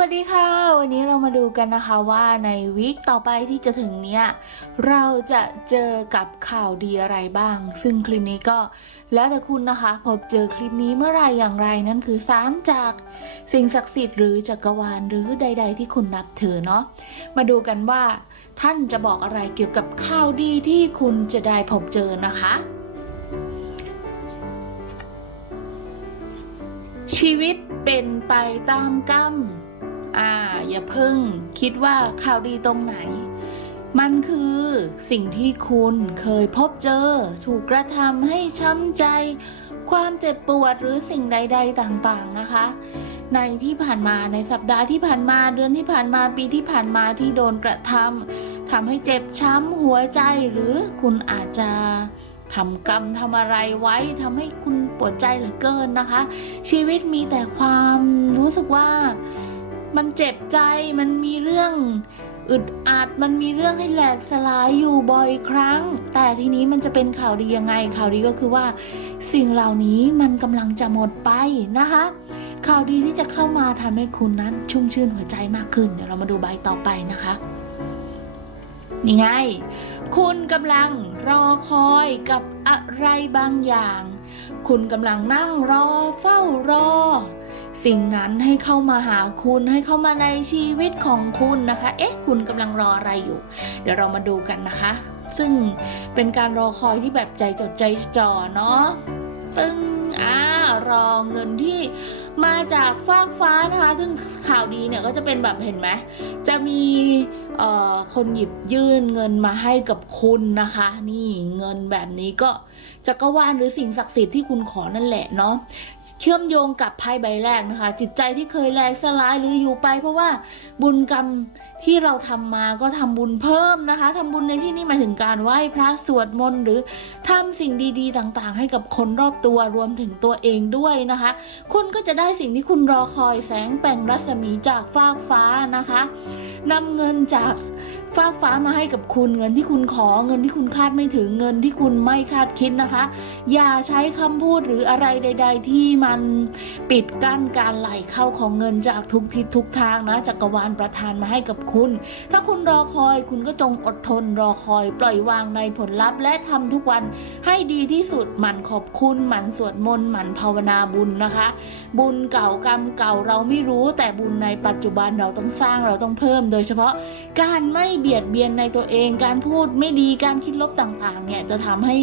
วัสดีค่ะ วันนี้เรามาดูกันนะคะว่าในวีคต่อไปที่จะถึงเนี้ยเราจะเจอกับข่าวดีอะไรบ้าง ซึ่งคลิปนี้ก็แล้วแต่คุณนะคะ พบเจอคลิปนี้เมื่อไรอย่างไรนั่นคือสารจากสิ่งศักดิ์สิทธิ์หรือจักรวาลหรือใด ๆ ที่คุณนับถือเนาะมาดูกันว่า ท่านจะบอกอะไรเกี่ยวกับข่าวดีที่คุณจะได้พบเจอนะคะชีวิตเป็นไปตามกรรม อ่า อย่าเพิ่งคิดว่าข่าวดีตรงไหน มันคือสิ่งที่คุณเคยพบเจอ ถูกกระทำให้ช้ำใจ ความเจ็บปวดหรือสิ่งใด ๆ ต่างๆนะคะ ในที่ผ่านมาในสัปดาห์ที่ผ่านมาเดือนที่ผ่านมาปีที่ผ่านมาที่โดนกระทำทำให้เจ็บช้ำหัวใจหรือคุณอาจจะทำกรรมทำอะไรไว้ทำให้คุณปวดใจเหลือเกินนะคะ ชีวิตมีแต่ความรู้สึกว่า มันเจ็บใจมันมีเรื่องอึดอัดมันมีเรื่องให้แหลกสลายอยู่บ่อยครั้ง แต่ทีนี้มันจะเป็นข่าวดียังไง ข่าวดีก็คือว่า สิ่งเหล่านี้มันกำลังจะหมดไปนะคะ ข่าวดีที่จะเข้ามาทำให้คุณนั้นชุ่มชื่นหัวใจมากขึ้น เดี๋ยวเรามาดูใบต่อไปนะคะนี่ไง คุณกำลังรอคอยกับอะไรบางอย่าง คุณกำลังนั่งรอเฝ้ารอ สิ่งนั้นให้เข้ามาหาคุณให้เข้ามาในชีวิตของคุณนะคะ เอ๊ะ คุณกำลังรออะไรอยู่ เดี๋ยวเรามาดูกันนะคะ ซึ่งเป็นการรอคอยที่แบบใจจดใจจ่อเนาะตึ้งอ่ารอเงินที่มาจากฟากฟ้านะคะ ซึ่งข่าวดีเนี่ยก็จะเป็นแบบเห็นไหม จะมีเอ่อคนหยิบยื่นเงินมาให้กับคุณนะคะ นี่เงินแบบนี้ก็จักรวาลหรือสิ่งศักดิ์สิทธิ์ที่คุณขอนั่นแหละเนาะ เชื่อมโยงกับไพ่ใบแรกนะคะ จิตใจที่เคยแหลกสลายหรืออยู่ไป เพราะว่าบุญกรรมที่เราทำมาก็ทำบุญเพิ่มนะคะทำบุญในที่นี้หมายถึงการไหว้พระสวดมนต์หรือทำสิ่งดีๆ ต่างๆ ให้กับคนรอบตัวรวมถึงตัวเองด้วยนะคะ คุณก็จะได้สิ่งที่คุณรอคอยแสงแป่งรัศมีจากฟากฟ้านะคะนำเงินจาก ฟากฟ้ามาให้กับคุณเงินที่คุณขอเงินที่คุณคาดไม่ถึงเงินที่คุณไม่คาดคิดนะคะ อย่าใช้คำพูดหรืออะไรใด ๆ ที่มันปิดกั้นการไหลเข้าของเงินจากทุกทิศทุกทางนะจักรวาลประทานมาให้กับคุณ ถ้าคุณรอคอยคุณก็จงอดทนรอคอย ปล่อยวางในผลลัพธ์ และทำทุกวันให้ดีที่สุดหมั่นขอบคุณหมั่นสวดมนต์หมั่นภาวนาบุญนะคะ บุญเก่ากรรมเก่าเราไม่รู้แต่บุญในปัจจุบันเราต้องสร้างเราต้องเพิ่ม โดยเฉพาะการไม่เบียดเบียนในตัวเอง การพูดไม่ดีการคิดลบต่างๆ เนี่ยจะทำให้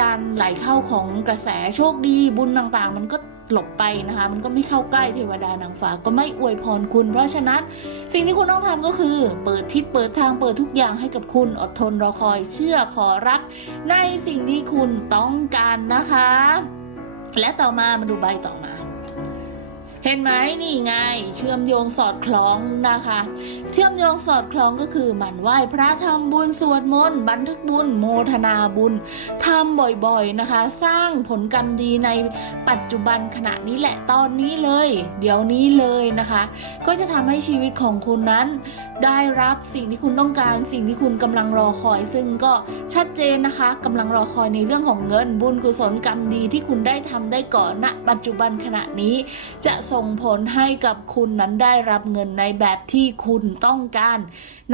การไหลเข้าของกระแสโชคดีบุญต่างๆ มันก็หลบไปนะคะ มันก็ไม่เข้าใกล้เทวดานางฟ้าก็ไม่อวยพรคุณ เพราะฉะนั้นสิ่งที่คุณต้องทำก็คือ เปิดทิศเปิดทางเปิดทุกอย่างให้กับคุณอดทนรอคอยเชื่อขอรับ ในสิ่งที่คุณต้องการนะคะ และต่อมามาดูใบต่อมา เห็นไหมนี่ไง เชื่อมโยงสอดคล้องนะคะ เชื่อมโยงสอดคล้องก็คือหมั่นไหว้พระทำบุญสวดมนต์บันทึกบุญโมทนาบุญทำบ่อยๆนะคะ สร้างผลกรรมดีในปัจจุบันขณะนี้แหละตอนนี้เลย เดี๋ยวนี้เลยนะคะ ก็จะทำให้ชีวิตของคุณนั้น ได้รับสิ่งที่คุณต้องการ สิ่งที่คุณกำลังรอคอย ซึ่งก็ชัดเจนนะคะกำลังรอคอยในเรื่องของเงินบุญกุศลกรรมดีที่คุณได้ทำได้ก่อนณปัจจุบันขณะนี้จะส่่งผลให้กับคุณนั้นได้รับเงินในแบบที่คุณต้องการ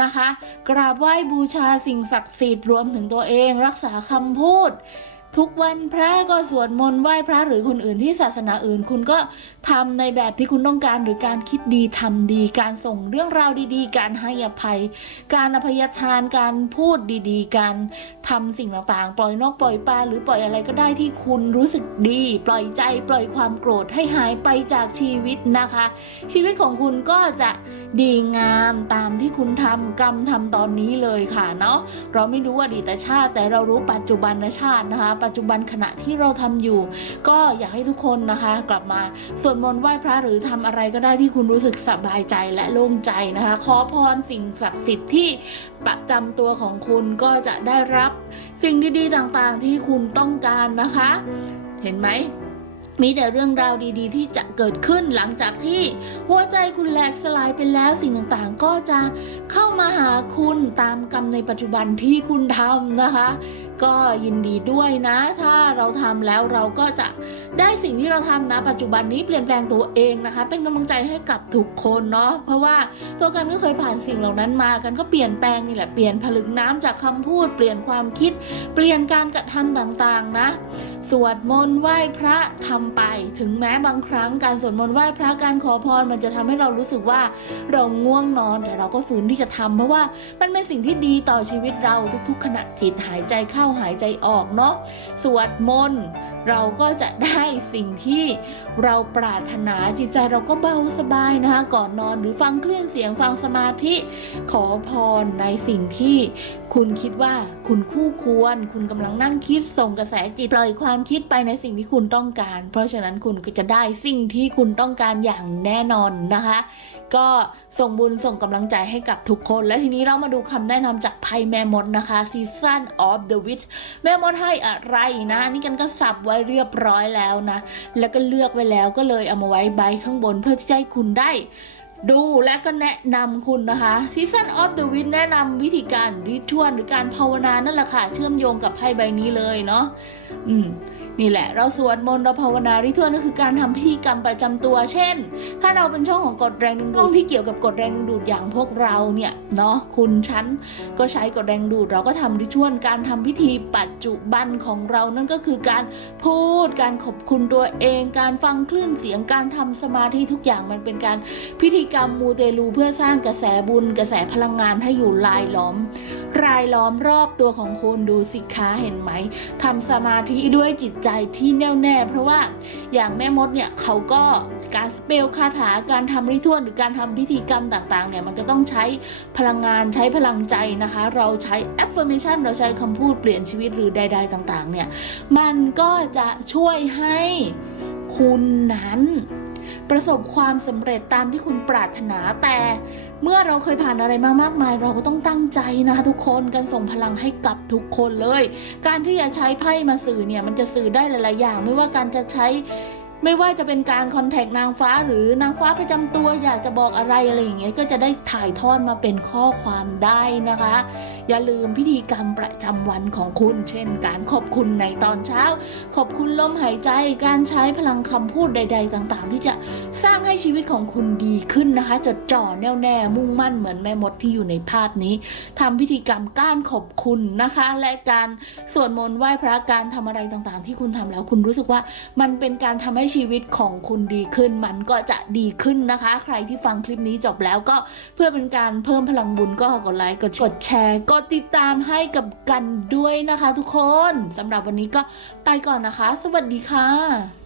นะคะ กราบไหว้บูชาสิ่งศักดิ์สิทธิ์รวมถึงตัวเองรักษาคำพูด ทุกวันพระก็สวดมนต์ไหว้พระหรือคนอื่นที่ศาสนาอื่น คุณก็ทำในแบบที่คุณต้องการหรือการคิดดีทำดี การส่งเรื่องราวดีๆ การให้อภัย การอภัยทานการพูดดีๆ การทำสิ่งต่างๆ ปล่อยนกปล่อยปลาหรือปล่อยอะไรก็ได้ที่คุณรู้สึกดี ปล่อยใจปล่อยความโกรธให้หายไปจากชีวิตนะคะ ชีวิตของคุณก็จะดีงามตามที่คุณทำกรรมทำตอนนี้เลยค่ะเนาะเราไม่รู้อดีตชาติแต่เรารู้ปัจจุบันชาตินะคะปัจจุบันขณะที่เราทำอยู่ ก็อยากให้ทุกคนนะคะ กลับมาสวดมนต์ไหว้พระหรือทำอะไรก็ได้ที่คุณรู้สึกสบายใจและโล่งใจนะคะ ขอพรสิ่งศักดิ์สิทธิ์ที่ประจำตัวของคุณก็จะได้รับสิ่งดีๆต่างๆ ที่คุณต้องการนะคะ เห็นไหมมีแต่เรื่องราวดีๆ ที่จะเกิดขึ้นหลังจากที่หัวใจคุณแหลกสลายไปแล้วสิ่งต่างๆ ก็จะเข้ามาหาคุณตามกรรมในปัจจุบันที่คุณทำนะคะก็ยินดีด้วยนะ ถ้าเราทำแล้วเราก็จะได้สิ่งที่เราทำนะ ปัจจุบันนี้เปลี่ยนแปลงตัวเองนะคะ เป็นกำลังใจให้กับทุกคนเนาะเพราะว่าตัวกันก็เคยผ่านสิ่งเหล่านั้นมากันก็เปลี่ยนแปลงนี่แหละเปลี่ยนผลึกน้ำจากคำพูด เปลี่ยนความคิด เปลี่ยนการกระทำต่างๆนะสวดมนต์ไหว้พระทำไป ถึงแม้บางครั้งการสวดมนต์ไหว้พระการขอพรมันจะทำให้เรารู้สึกว่าเราง่วงนอนแต่เราก็ฝืนที่จะทำเพราะว่ามันเป็นสิ่งที่ดีต่อชีวิตเราทุก ๆ ขณะจิตหายใจเข้าหายใจออกเนาะสวดมนต์ เราก็จะได้สิ่งที่เราปรารถนาจิตใจเราก็เบาสบายนะคะ ก่อนนอนหรือฟังคลื่นเสียงฟังสมาธิขอพรในสิ่งที่คุณคิดว่าคุณคู่ควร คุณกำลังนั่งคิดส่งกระแสจิตปล่อยความคิดไปในสิ่งที่คุณต้องการ เพราะฉะนั้นคุณก็จะได้สิ่งที่คุณต้องการอย่างแน่นอนนะคะ ก็ส่งบุญส่งกำลังใจให้กับทุกคน และทีนี้เรามาดูคำแนะนำจากไพ่แม่มดนะคะ Season of the Witch แม่มดให้อะไรนะนี่กันก็สับไวเรียบร้อยแล้วนะ แล้วก็เลือกไว้แล้วก็เลยเอามาไว้ใบข้างบนเพื่อที่จะให้คุณได้ดูและก็แนะนำคุณนะคะ Season of the Wind แนะนำวิธีการริทวนหรือการภาวนานั่นแหละค่ะ เชื่อมโยงกับไพ่ใบนี้เลยเนาะอืม นี่แหละ เราสวดมนต์เราภาวนาริทวนก็คือการทำพิธีกรรมประจำตัว เช่น ถ้าเราเป็นช่องของกฎแรงดึงดูดที่เกี่ยวกับกฎแรงดึงดูดอย่างพวกเราเนี่ยเนาะคุณฉันก็ใช้กฎแรงดูดเราก็ทำริทวนการทำพิธีปัจจุบันของเรานั่นก็คือการพูดการขอบคุณตัวเอง การฟังคลื่นเสียงการทำสมาธิทุกอย่างมันเป็นการพิธีกรรมมูเตลูเพื่อสร้างกระแสบุญ กระแสพลังงานให้อยู่รายล้อม รายล้อมรอบตัวของคุณดูสิคะเห็นไหมทำสมาธิด้วยจิตใจที่แน่วแน่ เพราะว่าอย่างแม่มดเนี่ยเขาก็การสเปลคาถาการทำริทวนหรือการทำพิธีกรรมต่างๆเนี่ยมันก็ต้องใช้พลังงานใช้พลังใจนะคะ เราใช้ affirmation เราใช้คำพูดเปลี่ยนชีวิตหรือใด ๆ ต่างๆเนี่ยมันก็จะช่วยให้ คุณนั้น ประสบความสำเร็จตามที่คุณปรารถนาแต่เมื่อเราเคยผ่านอะไรมามากมาย เราก็ต้องตั้งใจนะคะทุกคนการส่งพลังให้กับทุกคนเลย การที่จะใช้ไพ่มาสื่อเนี่ยมันจะสื่อได้หลาย ๆ อย่าง ไม่ว่าการจะใช้ ไม่ว่าจะเป็นการคอนแทคนางฟ้าหรือนางฟ้าประจำตัวอยากจะบอกอะไรอะไรอย่างเงี้ยก็จะได้ถ่ายทอดมาเป็นข้อความได้นะคะ อย่าลืมพิธีกรรมประจำวันของคุณ เช่น การขอบคุณในตอนเช้า ขอบคุณลมหายใจ การใช้พลังคำพูดใด ๆ ต่างๆ ที่จะสร้างให้ชีวิตของคุณดีขึ้นนะคะจดจ่อแน่วแน่มุ่งมั่นเหมือนแม่มดที่อยู่ในภาพนี้ทำพิธีกรรมการขอบคุณนะคะ และการสวดมนต์ไหว้พระการทำอะไรต่างๆ ที่คุณทำแล้วคุณรู้สึกว่ามันเป็นการทำให้ชีวิตของคุณดีขึ้น มันก็จะดีขึ้นนะคะ ใครที่ฟังคลิปนี้จบแล้วก็เพื่อเป็นการเพิ่มพลังบุญก็กดไลค์กดแชร์กดติดตามให้กับกันด้วยนะคะ ทุกคนสำหรับวันนี้ก็ไปก่อนนะคะ สวัสดีค่ะ